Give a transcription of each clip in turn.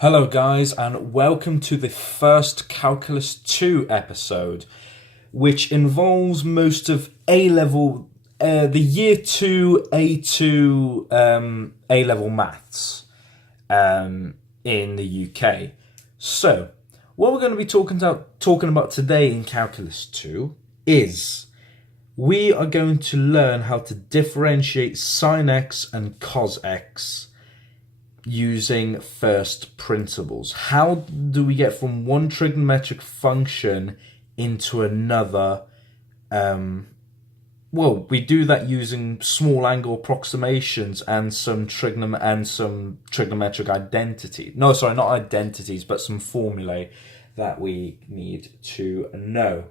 Hello, guys, and welcome to the first Calculus 2 episode, which involves most of A level, the Year 2 A2 A level maths in the UK. So, what we're going to be talking about today in Calculus 2 is we are going to learn how to differentiate sine x and cos x using first principles. How do we get from one trigonometric function into another? Well, we do that using small angle approximations and some trigonometric identity. No, sorry, not identities, but some formulae that we need to know.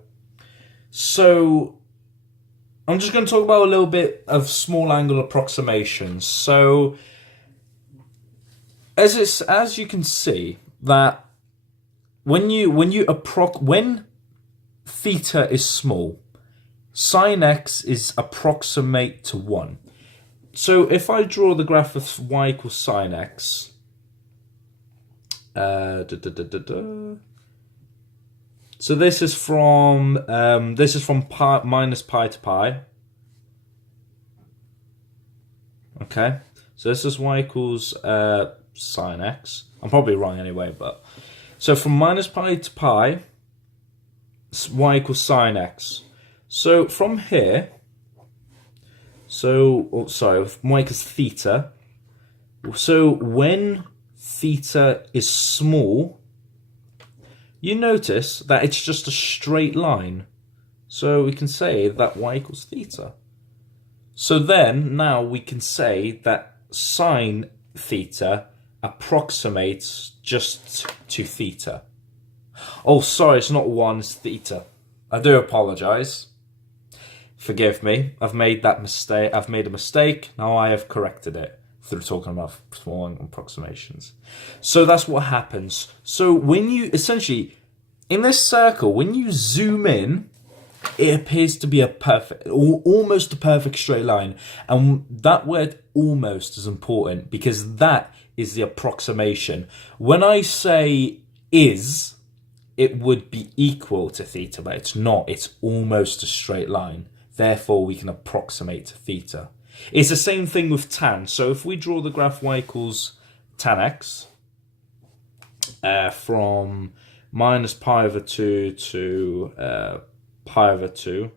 So I'm just going to talk about a little bit of small angle approximations. So as you can see that when theta is small, sine x is approximate to 1. So if I draw the graph of y equals sine x, so this is from pi, minus pi to pi. Okay, so this is y equals sine x. I'm probably wrong anyway, but so from minus pi to pi, y equals sine x. So from here, y equals theta. So when theta is small, you notice that it's just a straight line. So we can say that y equals theta. So then now we can say that sine theta approximates just to theta. Oh, sorry, it's not 1, it's theta. I do apologize. Forgive me. I've made a mistake. Now I have corrected it through talking about small approximations. So that's what happens. So when you essentially in this circle, when you zoom in, it appears to be almost a perfect straight line. And that word almost is important because that is the approximation. When I say is, it would be equal to theta, but it's not. It's almost a straight line. Therefore, we can approximate to theta. It's the same thing with tan. So if we draw the graph y equals tan x from minus pi over 2 to pi over 2,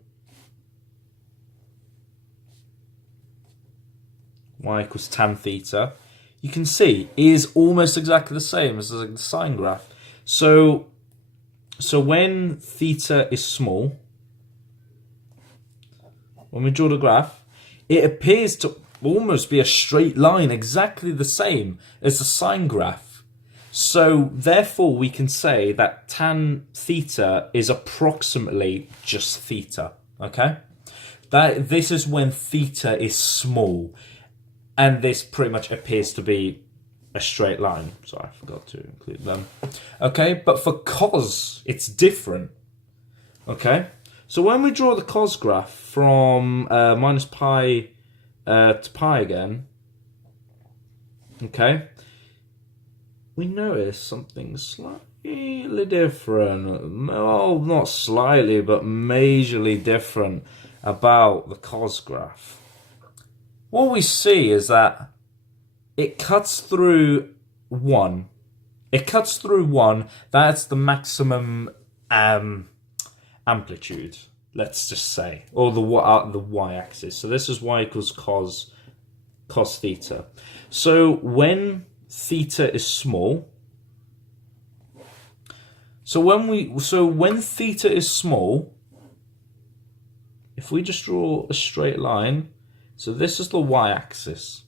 y equals tan theta, you can see is almost exactly the same as the sine graph. So when theta is small, when we draw the graph, it appears to almost be a straight line, exactly the same as the sine graph. So therefore we can say that tan theta is approximately just theta. Okay? This is when theta is small. And this pretty much appears to be a straight line. Sorry, I forgot to include them. Okay, but for cos, it's different. Okay, so when we draw the cos graph from minus pi to pi again, okay, we notice something slightly different. Well, not slightly, but majorly different about the cos graph. What we see is that it cuts through 1. It cuts through 1. That's the maximum amplitude, let's just say, or the y-axis. So this is y equals cos theta. So when theta is small, when theta is small, if we just draw a straight line. So this is the y-axis.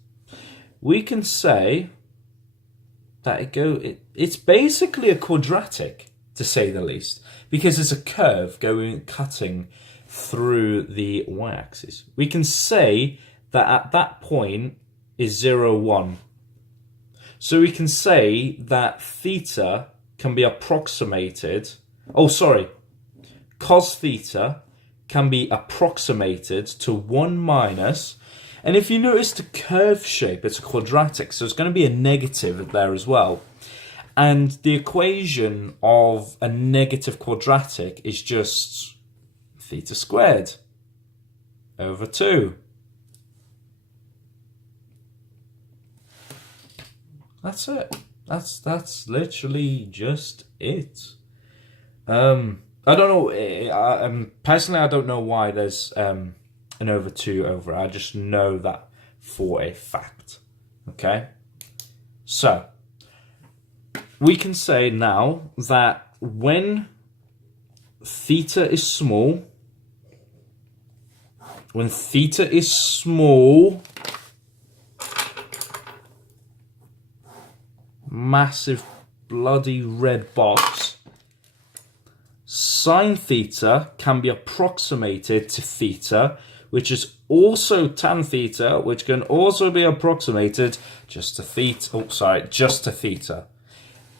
We can say that it's basically a quadratic, to say the least, because it's a curve cutting through the y-axis. We can say that at that point is 0, 1. So we can say that theta can be approximated. Cos theta can be approximated to 1 minus. And if you notice the curve shape, it's a quadratic, so it's going to be a negative there as well. And the equation of a negative quadratic is just theta squared over 2. That's it. That's literally just it. I don't know. Personally, I don't know why there's an over 2 over it. I just know that for a fact. Okay? So, we can say now that when theta is small, massive bloody red box, sine theta can be approximated to theta, which is also tan theta, which can also be approximated just to theta.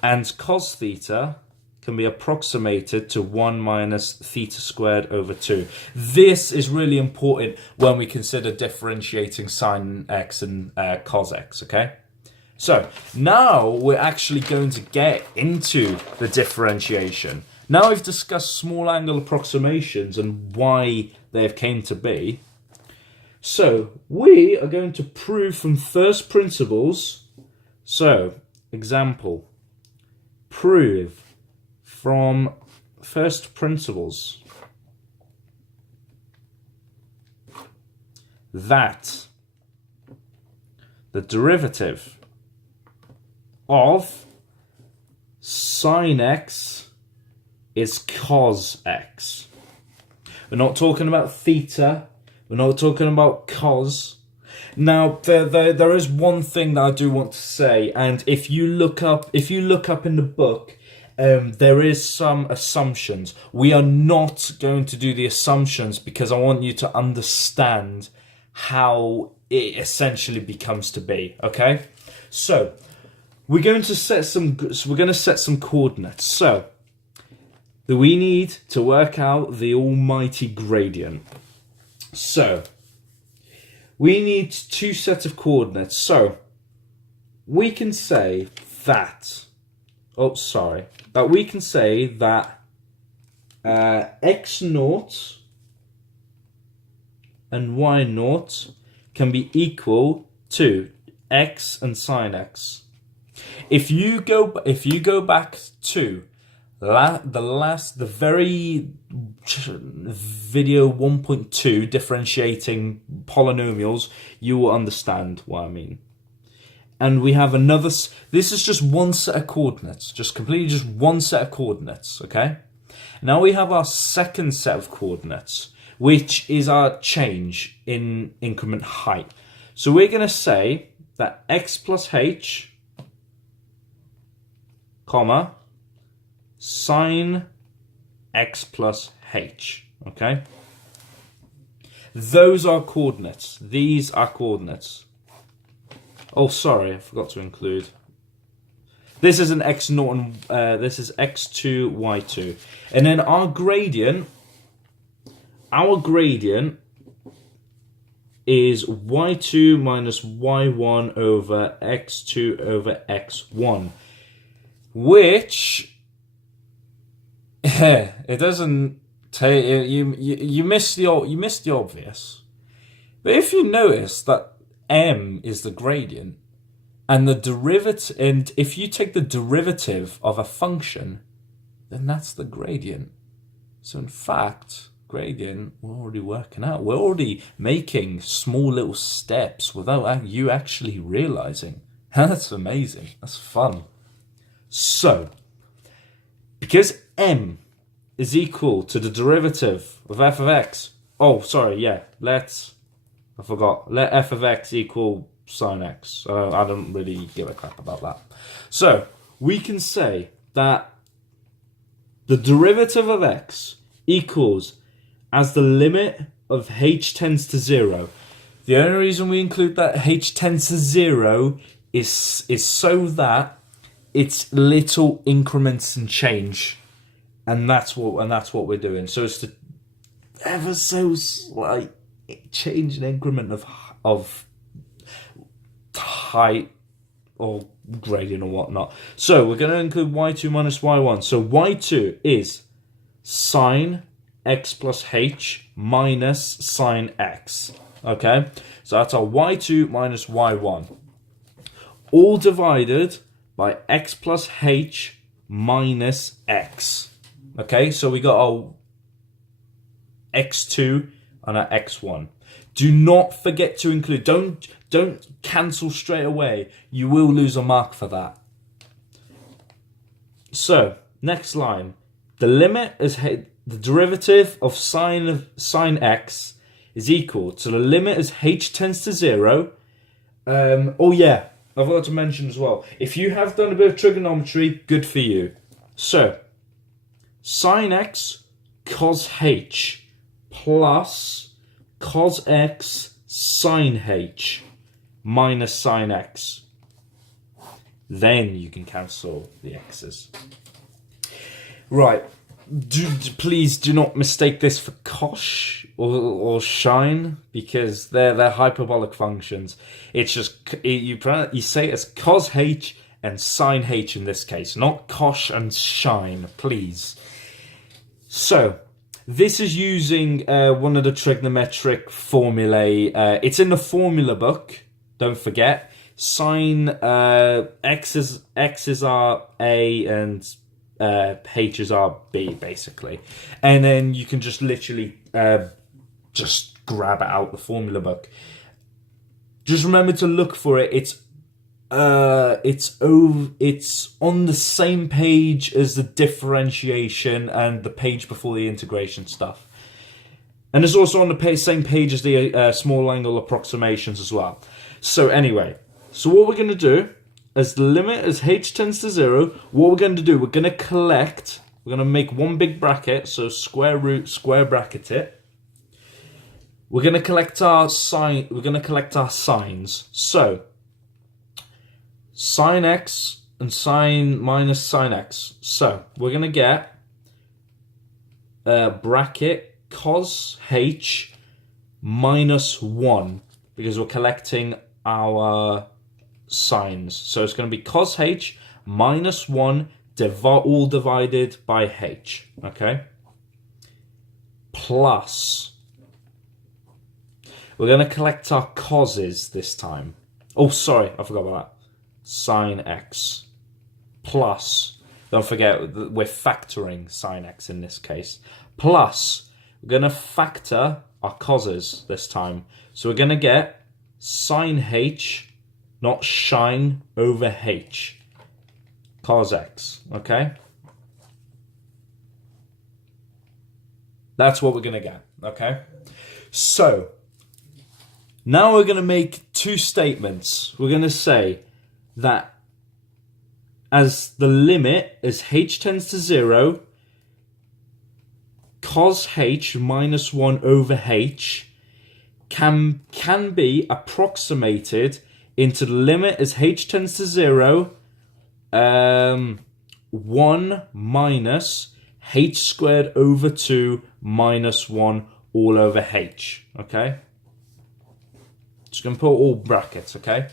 And cos theta can be approximated to 1 minus theta squared over 2. This is really important when we consider differentiating sine x and cos x, okay? So now we're actually going to get into the differentiation. Now we've discussed small angle approximations and why they've came to be. So we are going to prove from first principles. So, example, prove from first principles that the derivative of sine x is cos x. We're not talking about theta. We're not talking about cos. Now, there is one thing that I do want to say, and if you look up in the book, there is some assumptions. We are not going to do the assumptions because I want you to understand how it essentially becomes to be. Okay, so we're going to set some coordinates. So we need to work out the almighty gradient. So we need 2 sets of coordinates. So we can say that x naught and y naught can be equal to x and sine x. If you go back to the very video 1.2 differentiating polynomials, you will understand what I mean. And we have another. This is just one set of coordinates, just one set of coordinates. Okay. Now we have our second set of coordinates, which is our change in increment height. So we're going to say that x plus h, comma, sine x plus h, okay? Those are coordinates. These are coordinates. Oh, sorry, I forgot to include. This is an x0 and this is x2, y2. And then our gradient is y2 minus y1 over x2 over x1, which it doesn't take you miss the obvious. But if you notice that m is the gradient and the derivative, and if you take the derivative of a function, then that's the gradient. So in fact, gradient, we're already working out. We're already making small little steps without you actually realizing. That's amazing. That's fun. So, because m is equal to the derivative of f of x. Oh, sorry, yeah. Let f of x equal sine x. I don't really give a crap about that. So, we can say that the derivative of x equals, as the limit of h tends to 0. The only reason we include that h tends to 0 is so that it's little increments and change, and that's what we're doing. So it's to ever so slight change an increment of height or gradient or whatnot. So we're going to include y2 minus y1. So y2 is sine x plus h minus sine x. Okay, so that's our y2 minus y1. All divided by x plus h minus x. Okay, so we got our x2 and our x1. Do not forget to include, don't cancel straight away. You will lose a mark for that. So, next line. The limit is the derivative of sine x is equal to the limit as h tends to 0. Oh yeah, I've got to mention as well. If you have done a bit of trigonometry, good for you. So, sine x cos h plus cos x sine h minus sine x. Then you can cancel the x's. Right. Please do not mistake this for cosh or shine, because they're hyperbolic functions. It's just you say it as cos h and sine h in this case, not cosh and shine, please. So this is using one of the trigonometric formulae. It's in the formula book. Don't forget. Sine x's are a and h's are b, basically, and then you can just literally just grab it out the formula book. Just remember to look for it. It's on the same page as the differentiation and the page before the integration stuff, and it's also on the same page as the small angle approximations as well. So anyway, so what we're going to do, as the limit as h tends to 0, what we're going to do, we're going to collect, we're going to make one big bracket, so square root, square bracket it. We're going to collect our sines. So, sine x and sine minus sine x. So, we're going to get bracket cos h minus 1, because we're collecting our sines. So it's going to be cos h minus 1 all divided by h. Okay? Plus, we're going to collect our causes this time. Oh, sorry, I forgot about that. Sine x plus, don't forget, we're factoring sine x in this case. Plus, we're going to factor our causes this time. So we're going to get sine h, not shine, over h. Cos x, okay? That's what we're going to get, okay? So, now we're going to make two statements. We're going to say that as the limit as h tends to 0, cos h minus 1 over h can be approximated into the limit as h tends to 0, 1 minus h squared over 2 minus 1 all over h, okay? Just going to put all brackets, okay?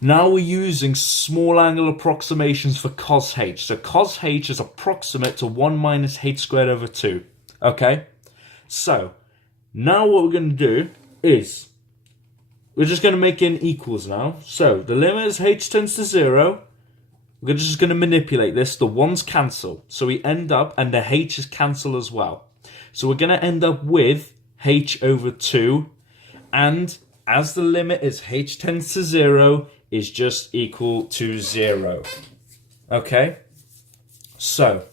Now we're using small angle approximations for cos h. So cos h is approximate to 1 minus h squared over 2, okay? So, now what we're going to do is, we're just going to make it equals now. So, the limit as h tends to 0, we're just going to manipulate this. The 1's cancel. So we end up, and the h's cancel as well. So we're going to end up with h over 2. And as the limit as h tends to 0 is just equal to 0. Okay? So,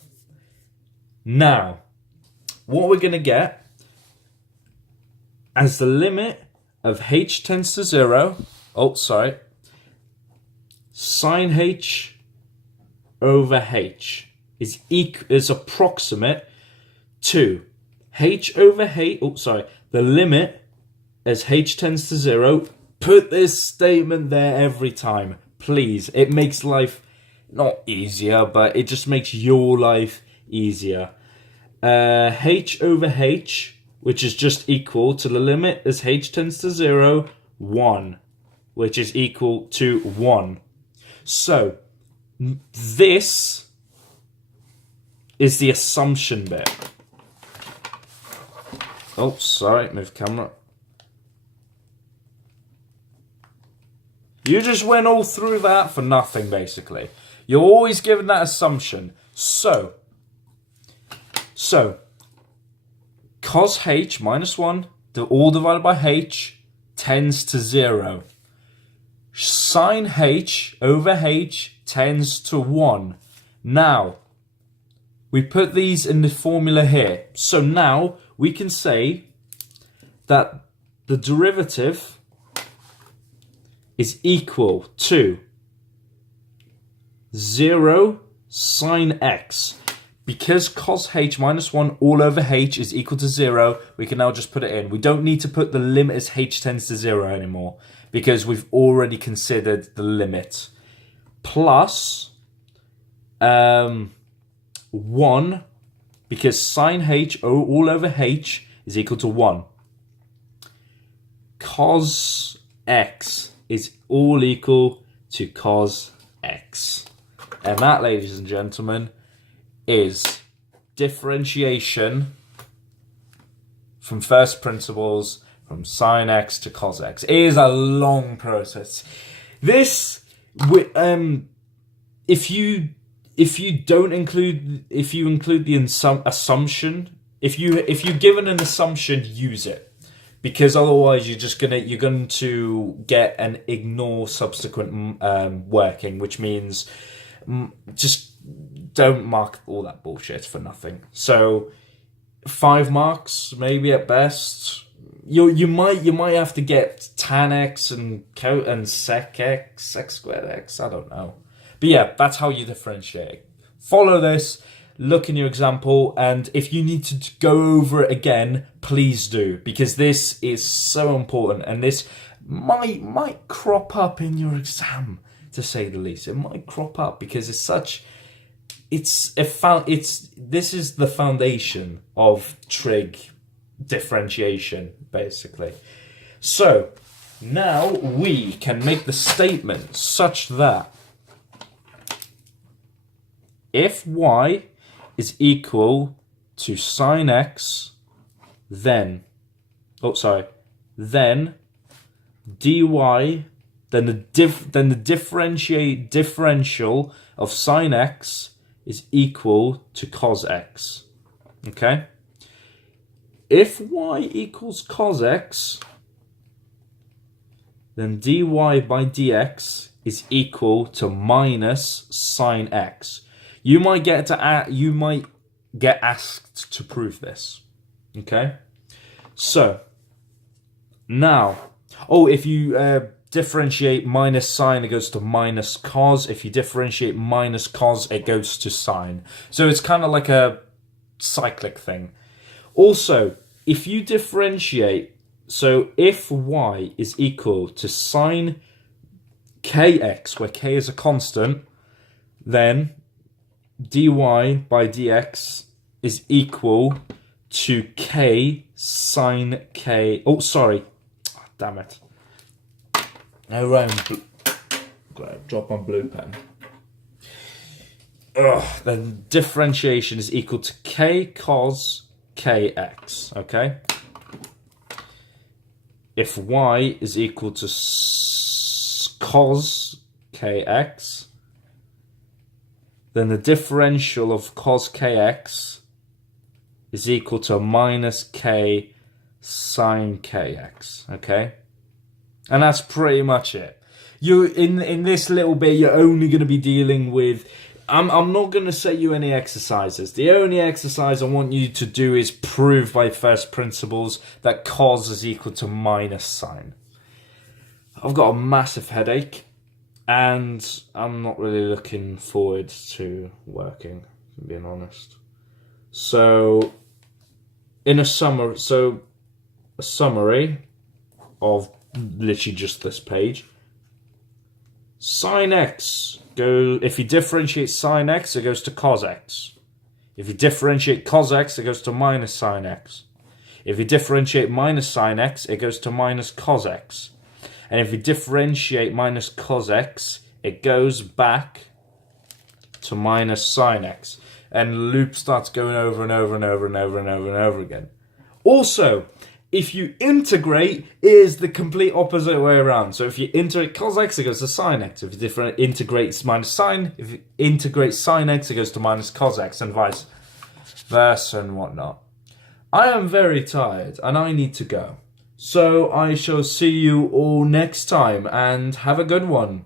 now, what we're going to get, as the limit of h tends to 0, sine h over h is approximate to h over h, the limit as h tends to 0. Put this statement there every time, please. It makes life not easier, but it just makes your life easier. H over h, which is just equal to the limit as h tends to 0, 1, which is equal to 1. So this is the assumption bit. Oh, sorry, move camera. You just went all through that for nothing, basically. You're always given that assumption. So cos h minus 1, all divided by h, tends to 0. Sine h over h tends to 1. Now, we put these in the formula here. So now we can say that the derivative is equal to 0 sine x. Because cos h minus 1 all over h is equal to 0, we can now just put it in. We don't need to put the limit as h tends to 0 anymore, because we've already considered the limit. Plus 1, because sine h all over h is equal to 1. Cos x is all equal to cos x. And that, ladies and gentlemen, is differentiation from first principles from sine x to cos x. It is a long process. This, if you include the assumption, if you're given an assumption, use it. Because otherwise you're going to get an ignore subsequent working, which means just don't mark all that bullshit for nothing. So 5 marks maybe at best. You might have to get tan x and sec x, sec squared x. I don't know, but yeah, that's how you differentiate. Follow this. Look in your example, and if you need to go over it again, please do, because this is so important, and this might crop up in your exam, to say the least. It might crop up because this is the foundation of trig differentiation, basically. So now we can make the statement such that if y is equal to sine x, then dy, then the differential of sine x is equal to cos x. Okay? If y equals cos x, then dy by dx is equal to minus sine x. You might get asked to prove this. Okay? So now, if you differentiate minus sine, it goes to minus cos. If you differentiate minus cos, it goes to sine. So it's kind of like a cyclic thing. Also, if you differentiate, so if y is equal to sine kx, where k is a constant, then dy by dx is equal to k sine k. Oh, sorry. Oh, damn it. Drop my blue pen. Then differentiation is equal to k cos kx. Okay? If y is equal to cos kx, then the differential of cos kx is equal to minus k sine kx. Okay? And that's pretty much it. You in this little bit, you're only going to be dealing with. I'm not going to set you any exercises. The only exercise I want you to do is prove by first principles that cos is equal to minus sine. I've got a massive headache, and I'm not really looking forward to working, if I'm being honest. So, a summary of literally just this page. Sine x if you differentiate sine x, it goes to cos x. If you differentiate cos x, it goes to minus sine x. If you differentiate minus sine x, it goes to minus cos x. And if you differentiate minus cos x, it goes back to minus sine x. And the loop starts going over and over and over and over and over and over again. Also, if you integrate, it is the complete opposite way around. So if you integrate cos x, it goes to sine x. If you integrate minus sine, if you integrate sine x, it goes to minus cos x, and vice versa and whatnot. I am very tired, and I need to go. So I shall see you all next time, and have a good one.